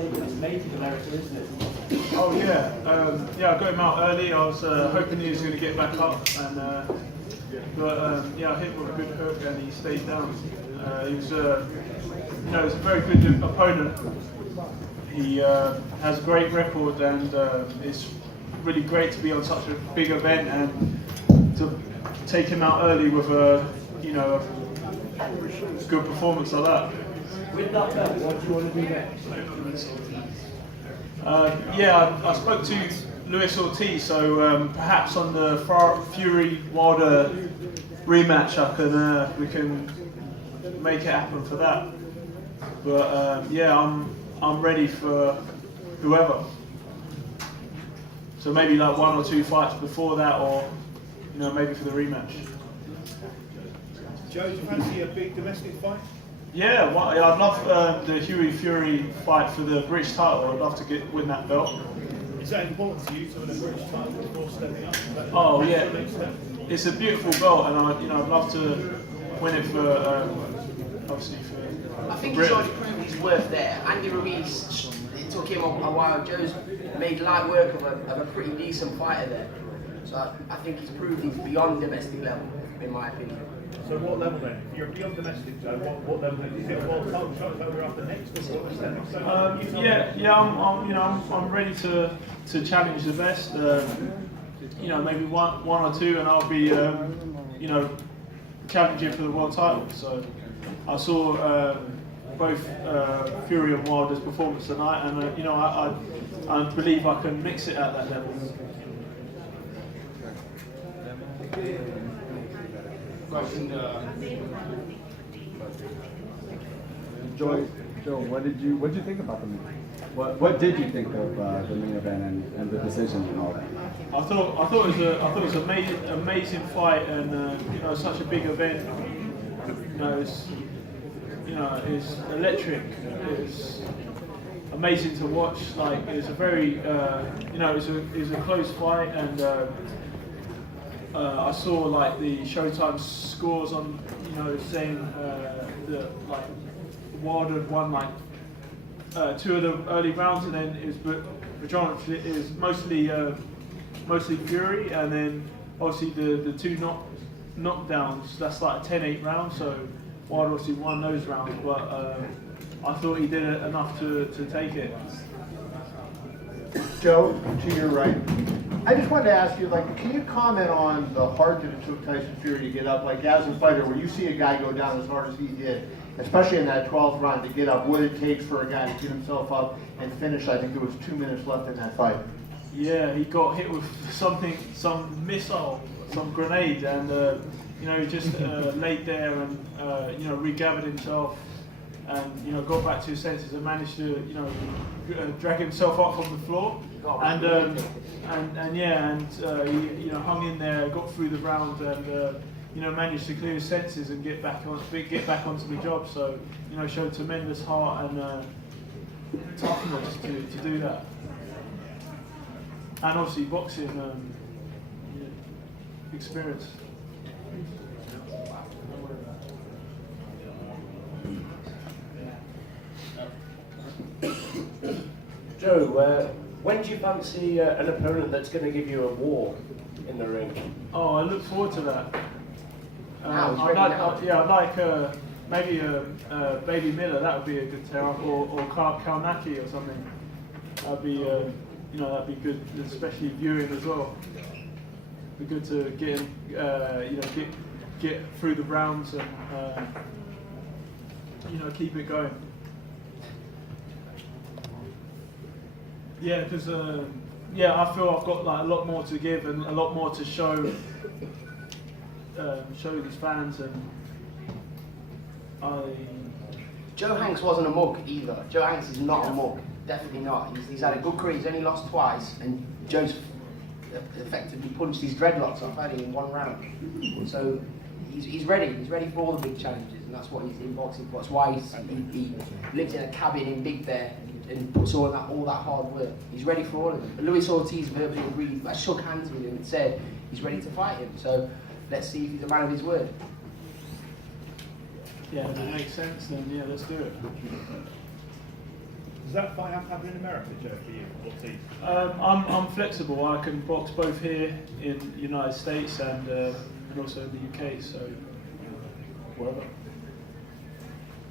mistaken, it's amazing America, isn't it? Oh yeah, yeah. I got him out early. I was hoping he was going to get back up, and yeah, I hit him with a good hook, and he stayed down. He was, you know, he's a very good opponent. He has a great record, and it's really great to be on such a big event and to take him out early with a, you know, a good performance like that. With that belt, what do you want to do next? Yeah, I spoke to Luis Ortiz, so perhaps on the Fury Wilder rematch, we can make it happen for that. But yeah, I'm ready for whoever. So maybe like 1 or 2 fights before that, or you know, maybe for the rematch. Joe, do you fancy a big domestic fight? Yeah, well, I'd love the Hughie Fury fight for the British title. I'd love to win that belt. Is that important to you to win a British title before stepping up? Oh yeah, it's a beautiful belt, and I'd love to win it for obviously for. I think Britain. he's already proved his worth there. Andy Ruiz, it took him a while. Joe's made light work of a pretty decent fighter there. So I think he's proved he's beyond domestic level, in my opinion. So what level then? If you're beyond domestic, Joe, what level then? Is it a world title shot that we're after next, or what stepping stone? Yeah, I'm ready to challenge the best. You know, maybe one or two, and I'll be you know, challenging for the world title. So I saw both Fury and Wilder's performance tonight, and you know, I believe I can mix it at that level. Question, Joe, what did you think about the main? What did you think of the main event and the decision and all that? I thought it was an amazing fight, and you know, such a big event. You know, it's electric. It's amazing to watch. Like, it's a very you know, it was a close fight, and I saw like the Showtime scores on, you know, saying that like Wilder had won like 2 of the early rounds, and then it was mostly Fury, and then obviously the 2 knockdowns. That's like a 10-8 round. So Wilder obviously won those rounds, but I thought he did enough to take it. Joe, to your right. I just wanted to ask you, like, can you comment on the heart that it took Tyson Fury to get up? Like, as a fighter, when you see a guy go down as hard as he did, especially in that 12th round, to get up, what it takes for a guy to get himself up and finish. I think there was 2 minutes left in that fight. Yeah, he got hit with some missile, some grenade, and you know, he just laid there and you know, regathered himself, and you know, got back to his senses and managed to, you know, drag himself up from the floor, and yeah, and he, you know, hung in there, got through the round, and you know, managed to clear his senses and get back onto the job. So, you know, showed tremendous heart and toughness to do that. And obviously boxing experience. Joe, when do you fancy an opponent that's going to give you a war in the ring? Oh, I look forward to that. I'd I'd like maybe Baby Miller. That would be a good tear up, or Kownacki or something. That'd be you know, that'd be good, especially viewing as well. It'd be good to get him, you know, get through the rounds and you know, keep it going. Yeah, because yeah, I feel I've got like a lot more to give and a lot more to show these fans, and Joe Hanks wasn't a mug either. Joe Hanks is not a mug. Definitely not. He's had a good career. He's only lost twice, and Joe's effectively punched his dreadlocks off only in 1 round. So he's ready. He's ready for all the big challenges, and that's what he's in boxing for. That's why he lives in a cabin in Big Bear and puts all that hard work. He's ready for all of it. Luis Ortiz verbally agreed. I shook hands with him and said he's ready to fight him. So let's see if he's a man of his word. yeah, if it makes sense, then yeah, let's do it. Does that fight have to happen in America, Joe, for you, Ortiz? I'm flexible. I can box both here in the United States and also in the UK, so wherever.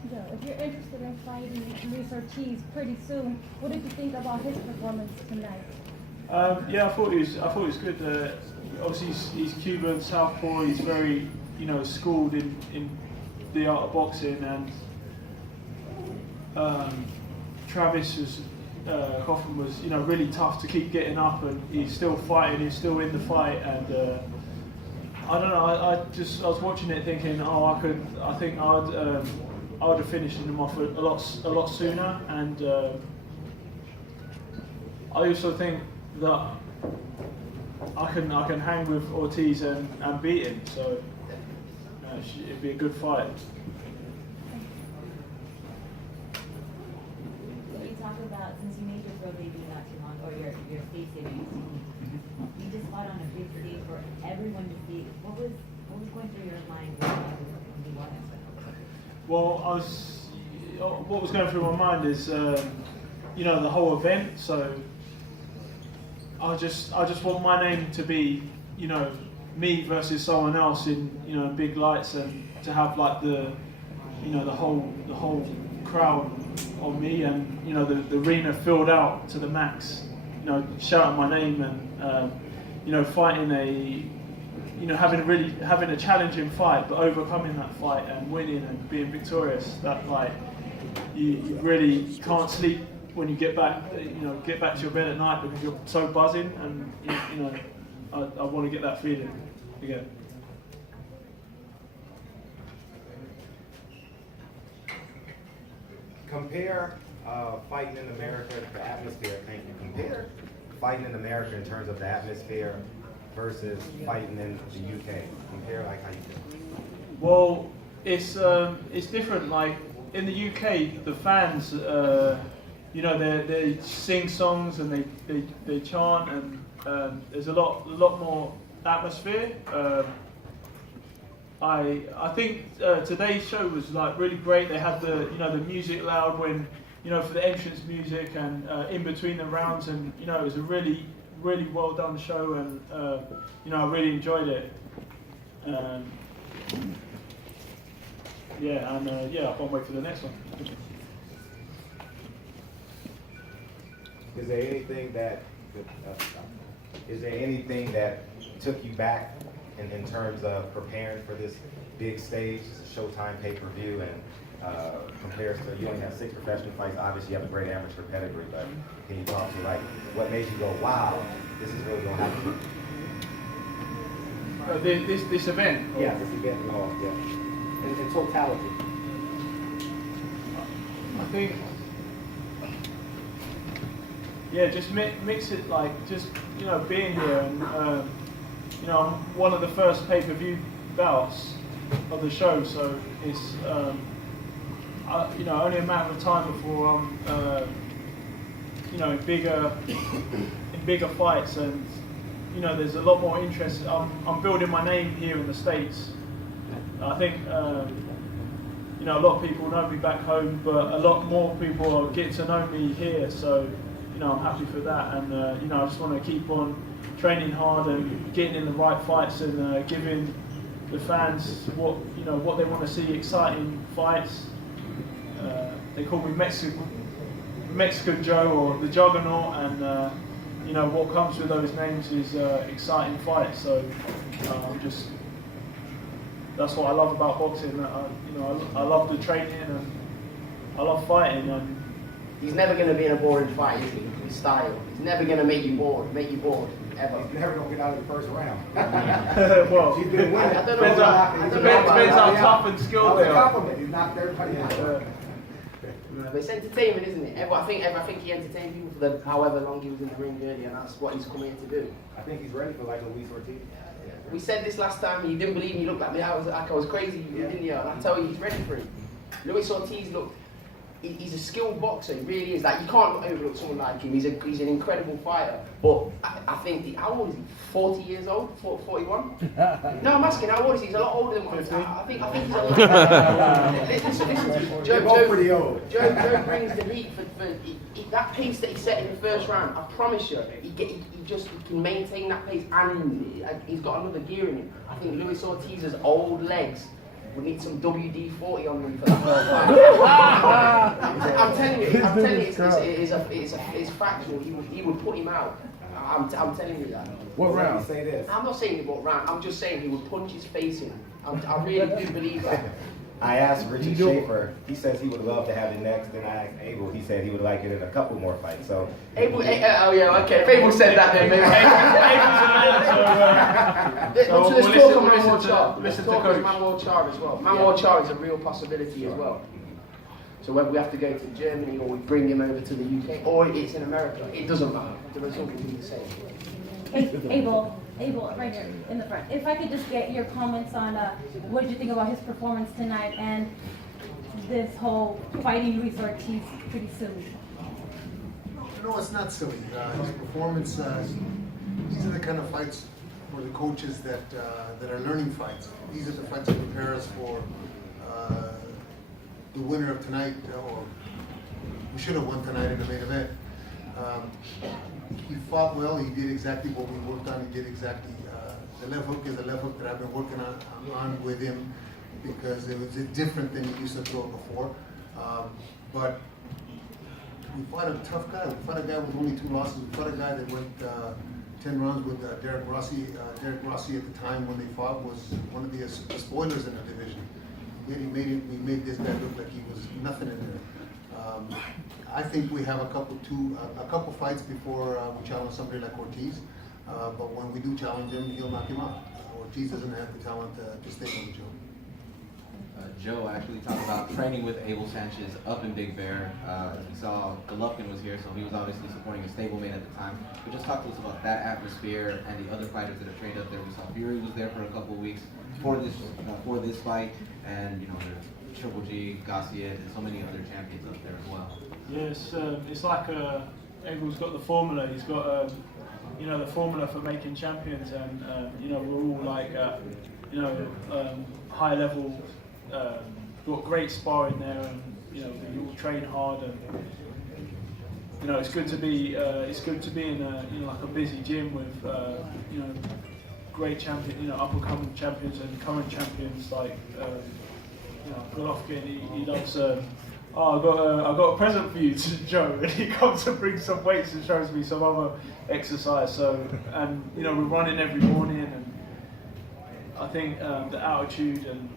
Joe, if you're interested in fighting Luis Ortiz pretty soon, what did you think about his performance tonight? Yeah, I thought he was good. Obviously, he's Cuban, southpaw. He's very, schooled in the art of boxing, and Travis Coffin was, really tough to keep getting up, and he's still fighting. He's still in the fight, and I don't know. I was watching it thinking, I think I would have finished him off a lot sooner, and I also think that I can hang with Ortiz and beat him, so it'd be a good fight. So you talk about, since you made your pro debut not too long, or your state debut, you just fought on a big stage for everyone to see. What was going through your mind when you won it? Well, what was going through my mind is, the whole event. So I just want my name to be, me versus someone else in, big lights, and to have like the whole crowd on me, and the arena filled out to the max, shouting my name, and fighting having a challenging fight, but overcoming that fight and winning and being victorious. That like you really can't sleep when you get back to your bed at night, because you're so buzzing, and I want to get that feeling again. Compare fighting in America, the atmosphere. Thank you. Compare fighting in America in terms of the atmosphere versus fighting in the UK. Compare like how you feel. Well, it's different. Like in the UK, the fans, they sing songs and they chant, and there's a lot more atmosphere. I think today's show was like really great. They had the music loud when for the entrance music, and in between the rounds, and it was a really well done show, and I really enjoyed it. I can't wait for the next one. Is there anything that took you back in terms of preparing for this big stage, this Showtime pay-per-view, and compares to, you only have 6 professional fights, obviously you have a great amateur pedigree, but can you talk to like what made you go, wow, this is really going to happen? This event? Yeah, this event and all, yeah. In totality. I think, just mix it, like, just, being here, and, I'm one of the first pay-per-view bouts of the show, so it's, only a matter of time before I'm, in bigger fights, and, there's a lot more interest. I'm building my name here in the States. I think, a lot of people know me back home, but a lot more people are getting to know me here, so, I'm happy for that, and, I just want to keep on training hard and getting in the right fights, and giving the fans what they want to see, exciting fights. They call me Mexican Joe, or the Juggernaut, and what comes with those names is exciting fights. So that's what I love about boxing. I love the training, and I love fighting. And he's never going to be in a boring fight, is he? His style. He's never going to make you bored, ever. He's never going to get out of the first round. Well, He's been winning. depends how tough and skilled they are. Compliment. He's knocked everybody out. But it's entertainment, isn't it? I think he entertained people for the however long he was in the ring earlier, and that's what he's come here to do. I think he's ready for like Luis Ortiz. We said this last time, you didn't believe me, you looked like me, I was crazy, didn't you? And I tell you, he's ready for it. Luis Ortiz looked he's a skilled boxer. He really is. Like, you can't overlook someone like him. He's an incredible fighter. But I think how old is he? 40 years old? 41? No, I'm asking how old is he? He's a lot older than what I think he's a lot. Listen to me. Joe pretty old. Joe brings the heat for that pace that he set in the first round. I promise you, he can maintain that pace, and he's got another gear in him. I think Luis Ortiz's old legs would need some WD-40 on them for that first fight. I'm telling you, it's factual. He would put him out. I'm telling you that. What round? Say this. I'm not saying what round. I'm just saying he would punch his face in. I really do believe that. I asked Richard Schaefer. He says he would love to have it next. Then I asked Abel. He said he would like it in a couple more fights. So Abel, oh yeah, okay. If Abel said that, then maybe. So let's talk on Manuel Char. Let's talk on Manuel Char as well. Manuel Char is a real possibility as well. So whether we have to go to Germany or we bring him over to the UK or it's in America, it doesn't matter. The result will be the same. Abel, right here in the front. If I could just get your comments on what did you think about his performance tonight and this whole fighting Luis Ortiz pretty silly? No, it's not silly. His performance, these are the kind of fights for the coaches that are learning fights. These are the fights that prepare us for the winner of tonight, or we should have won tonight in the main event. He fought well. He did exactly what we worked on. He did exactly. The left hook is a left hook that I've been working on with him because it was different than he used to throw before. But we fought a tough guy. We fought a guy with only 2 losses. We fought a guy that went 10 rounds with Derek Rossi. Derek Rossi at the time when they fought was one of the spoilers in the division. We made this guy look like he was nothing in there. I think we have a couple fights before we challenge somebody like Ortiz. But when we do challenge him, he'll knock him out. Ortiz doesn't have the talent to stay with Joe. Joe actually talked about training with Abel Sanchez up in Big Bear. We saw Golovkin was here, so he was obviously supporting a stablemate at the time. But just talk to us about that atmosphere and the other fighters that have trained up there. We saw Fury was there for a couple of weeks for this fight, and there's Triple G, Gassiet, and so many other champions up there as well. Yes, it's like Abel's got the formula. He's got the formula for making champions, and we're all like high level. Got great sparring there, and we all train hard, and it's good to be in like a busy gym with great champion, up and coming champions and current champions like Golovkin. He loves. I've got a present for you, Joe, and he comes and brings some weights and shows me some other exercise. So, and we're running every morning, and I think the altitude and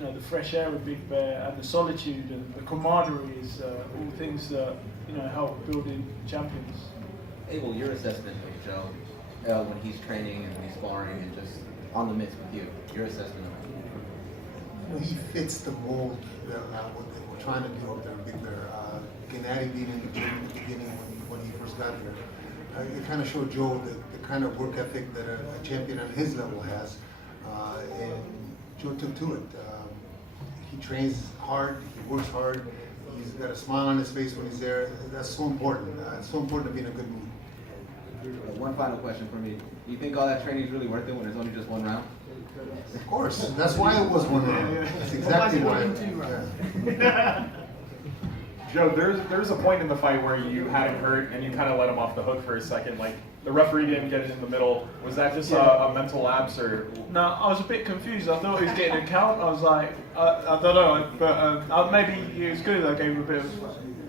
the fresh air of Big Bear and the solitude and the camaraderie is all things that help building champions. Abel, your assessment of Joe when he's training and when he's sparring and just on the mitts with you, your assessment of him. He fits the mold that what they were trying to do up there in Big Bear. Kownacki being in the gym at the beginning when he first got here, it kind of showed Joe the kind of work ethic that a champion on his level has, and Joe took to it. He trains hard, he works hard, he's got a smile on his face when he's there. That's so important. It's so important to be in a good mood. One final question for me. Do you think all that training is really worth it when there's only just one round? Of course. That's why it was 1 round. That's exactly why. Joe, there's a point in the fight where you had him hurt and you kind of let him off the hook for a second. Like, the referee didn't get it in the middle. Was that just a mental lapse, or? No, I was a bit confused. I thought he was getting a count. I was like, I don't know, but maybe it was good. I gave him a bit of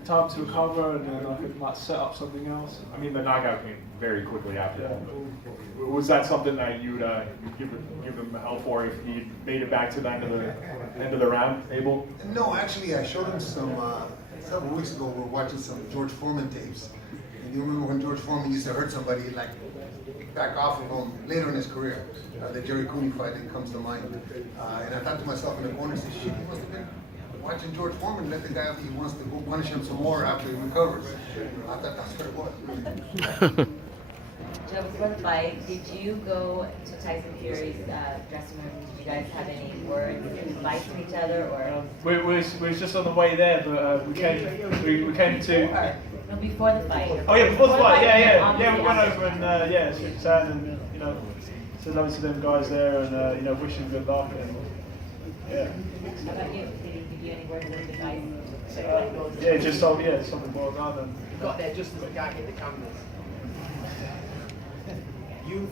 time to recover, and then I could set up something else. I mean, the knockout came very quickly after that. Was that something that you'd give him help for if he made it back to the end of the round, Abel? No, actually, I showed him some. Several weeks ago, we were watching some George Foreman tapes. And you remember when George Foreman used to hurt somebody, like back off of him later in his career? The Jerry Cooney fight that comes to mind. And I thought to myself in the corner, shit, he must have been watching George Foreman let the guy up. He wants to go punish him some more after he recovers. I thought that's what it was. Joe, before the fight, did you go to Tyson Fury's dressing room? Did you guys have any words, advice to each other, or? We was just on the way there, but we came to. No, before the fight. Oh yeah, before the fight. Yeah. obviously We went after. over and shook his hand and said hello to them guys there and wish them good luck and yeah. How about you? Did he give you any words of advice? Just something well done and. Got there just as the guy hit the cameras. You